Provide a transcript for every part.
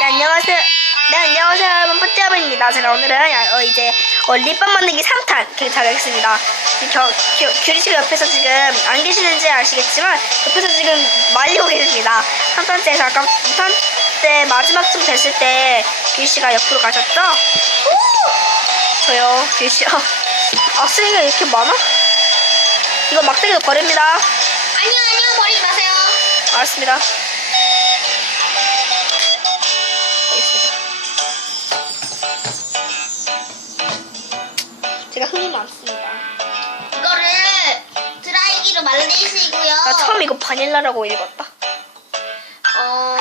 네, 안녕하세요. 네, 안녕하세요. 여러분. 뽀찌아입니다 제가 오늘은 어, 이제 어, 립밤 만들기 3탄 개최하겠습니다. 저, 규, 규리 씨가 옆에서 지금 안 계시는지 아시겠지만 옆에서 지금 말리고 계십니다. 3탄 때에서 아까 2탄 때 마지막쯤 됐을 때 규리 씨가 옆으로 가셨죠? 저요, 규리 씨. 어. 아, 쓰레기가 이렇게 많아? 이거 막대기도 버립니다. 아니요, 아니요, 버리지 마세요. 알았습니다. 흥이 많습니다. 이거를 드라이기로 말리시고요. 나 처음 이거 바닐라라고 읽었다. 어,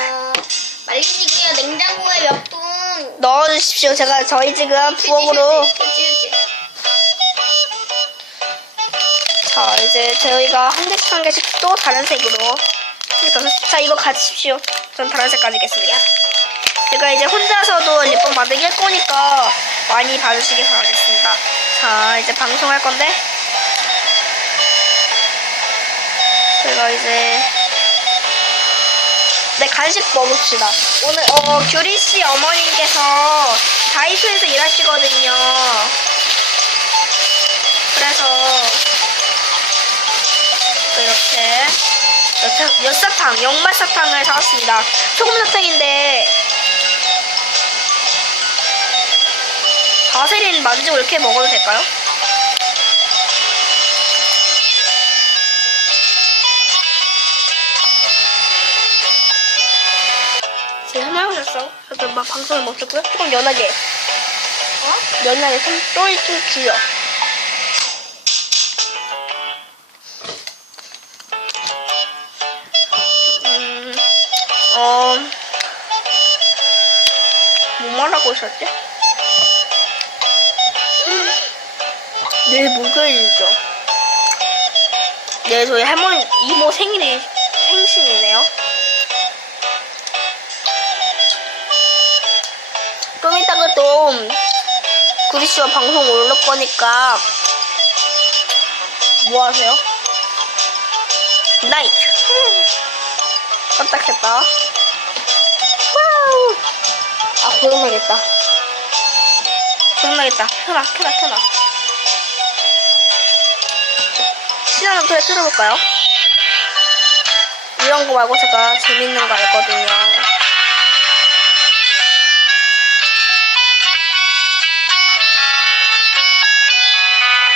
말리시고요. 냉장고에 몇 분. 넣어주십시오. 제가 저희 지금 부엌으로 휴지, 휴지, 휴지. 자 이제 저희가 한 개씩 한 개씩 또 다른 색으로 자 이거 가지십시오. 전 다른 색 가지겠습니다. 제가 이제 혼자서도 립밤 만들기 할 거니까 많이 봐주시기 바라겠습니다. 자 이제 방송할 건데 제가 이제 네 간식 먹읍시다. 오늘 어 규리 씨 어머님께서 다이소에서 일하시거든요. 그래서 이렇게 엿사- 엿사탕, 영맛 사탕을 사왔습니다. 소금 사탕인데 바세린 만지고 이렇게 먹어도 될까요? 지금 설명하셨어. 저도 막 방송을 멈췄고요. 조금 연하게. 어? 연하게 좀, 좀, 좀 줄여. 음, 어, 뭐 말하고 있었지? 내일 목요일이죠. 내일 저희 할머니, 이모 생일이, 생신이네요. 좀 이따가 또, 구리씨와 방송 올릴 거니까, 뭐 하세요? 나이트. 깜짝했다. 와우. 아, 고장나겠다. 고장나겠다. 켜놔, 켜놔, 켜놔. 시간을 그래 틀어볼까요? 이런 거 말고 제가 재밌는 거 알거든요.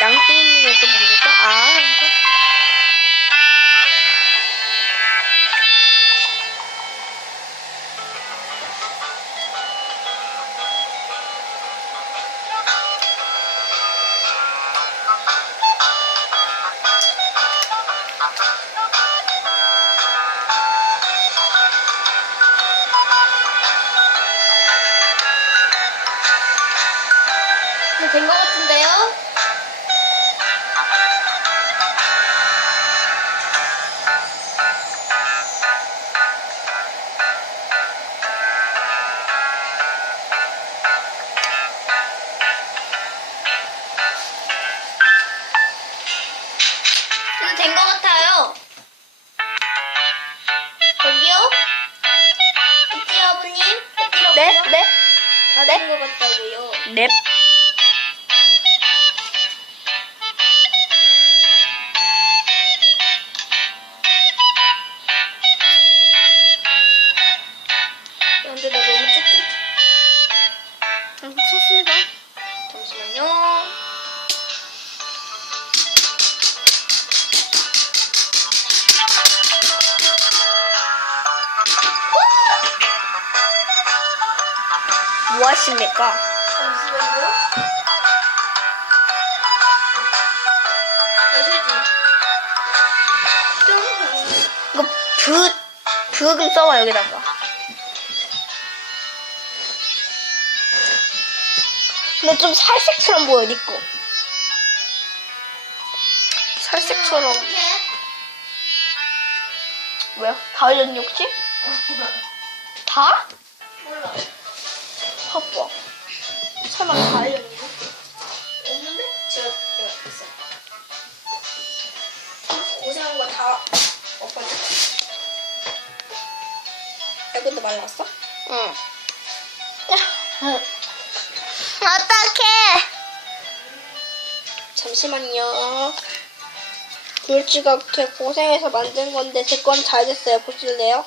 양띵이는 또 뭡니까? 아, 이거. 된 저기요? 삐띠 아버님? 아버님? 네? 네? 다된 것 같다고요. 넵. 근데 나 너무 조금 음, 좋습니다. 뭐 하십니까? 잠시만요. 이거 붓, 붓은 써와 여기다가. 근데 좀 살색처럼 보여, 니 거. 살색처럼. 왜요? 다 흘렸니, 혹시? 다? 몰라. 봐봐. 설마 다 흘렸니? 없는데? 제가 내가 있어. 고생한 거 다 엎어져. 이것도 말랐어? 응. 어떡해. 잠시만요. 귤지가 되게 고생해서 만든 건데 제 건 잘 됐어요. 보실래요?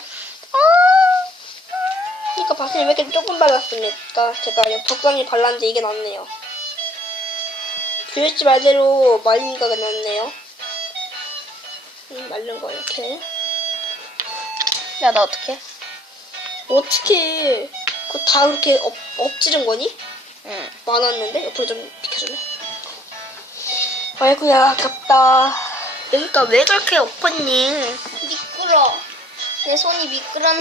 바스님 왜 이렇게 조금 발랐습니까? 제가 적당히 발랐는데 이게 낫네요. 귤지 말대로 말린 거가 낫네요. 음, 말린 거 이렇게. 야, 나 어떡해? 어떻게 그거 다 그렇게 엎, 엎지른 거니? 응. 많았는데 옆으로 좀 비켜줄래? 아이고야 아깝다. 그러니까 왜 그렇게 엎었니? 미끄러. 내 손이 미끄러.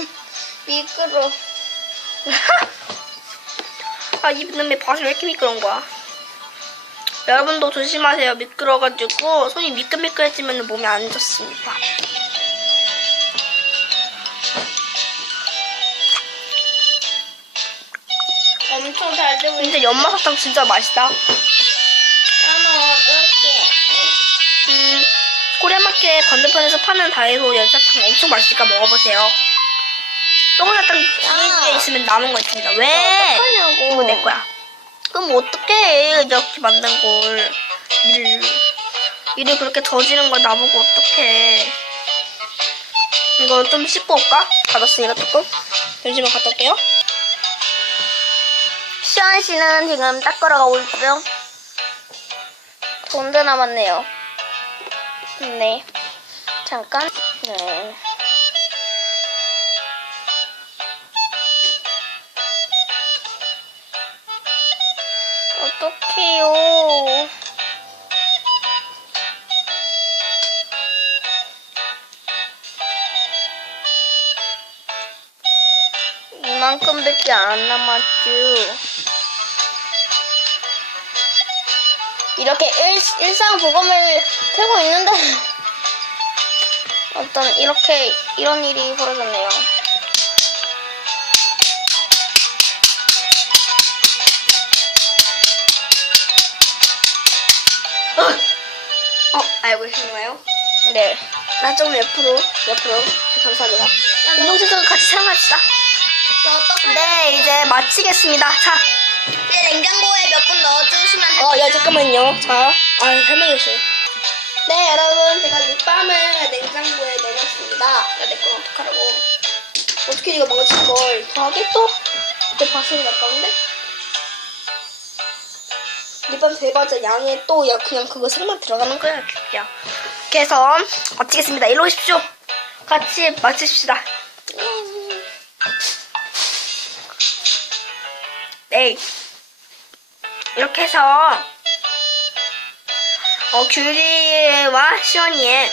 미끄러. 아 이놈의 밭이 왜 이렇게 미끄러운 거야? 여러분도 조심하세요. 미끄러가지고 손이 미끌미끌해지면 몸이 안 좋습니다. 엄청 잘 되고 근데 연마사탕 진짜 맛있다. 나는 어떡해. 음, 코리아마켓 건너편에서 파는 다이소 연사탕 엄청 맛있으니까 먹어보세요. 똥사탕 뒤에 있으면 남은 거 있습니다. 왜? 어떡하냐고. 이거 내 거야. 그럼 어떡해. 이렇게 만든 걸. 일을. 일을 그렇게 저지른 걸 나보고 어떡해. 이거 좀 씻고 올까? 닫았으니까 조금. 잠시만 갔다 올게요. 시원 씨는 지금 닦으러 가고 있고요. 돈도 남았네요. 네. 잠깐. 네. 어떡해요. 이만큼밖에 안 남았죠. 이렇게 일, 일상 부검을 켜고 있는데 어떤 이렇게 이런 일이 벌어졌네요. 네. 나좀 옆으로, 옆으로. 감사합니다. 운동시설 같이 사용합시다. 네, 이제 마치겠습니다. 자, 네, 냉장고에 몇 분 넣어주시면 됩니다. 어, 야, 잠깐만요. 자, 아, 계시네. 네, 여러분, 제가 립밤을 냉장고에 넣어놨습니다. 야, 내건 어떡하라고. 어떻게 이거 망칠 걸. 더 하겠어? 내 바스이 가까운데? 립밤 대바자 양에 또, 야, 그냥 그거 색만 들어가는 거야, 야. 그래서, 마치겠습니다. 일로 오십시오. 같이 마칩시다. 네. 이렇게 해서 어, 귤리와 시원이의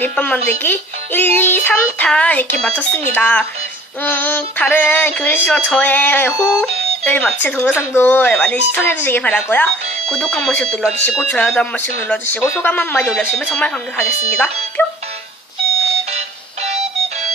립밤 만들기 1, 2, 3탄 이렇게 마쳤습니다. 음, 다른 귤리 씨와 저의 호흡 을 마친 동영상도 많이 시청해주시기 바라고요. 구독 한 번씩 눌러주시고 좋아요도 한 번씩 눌러주시고 소감 한마디 올려주시면 정말 감사하겠습니다. 뿅!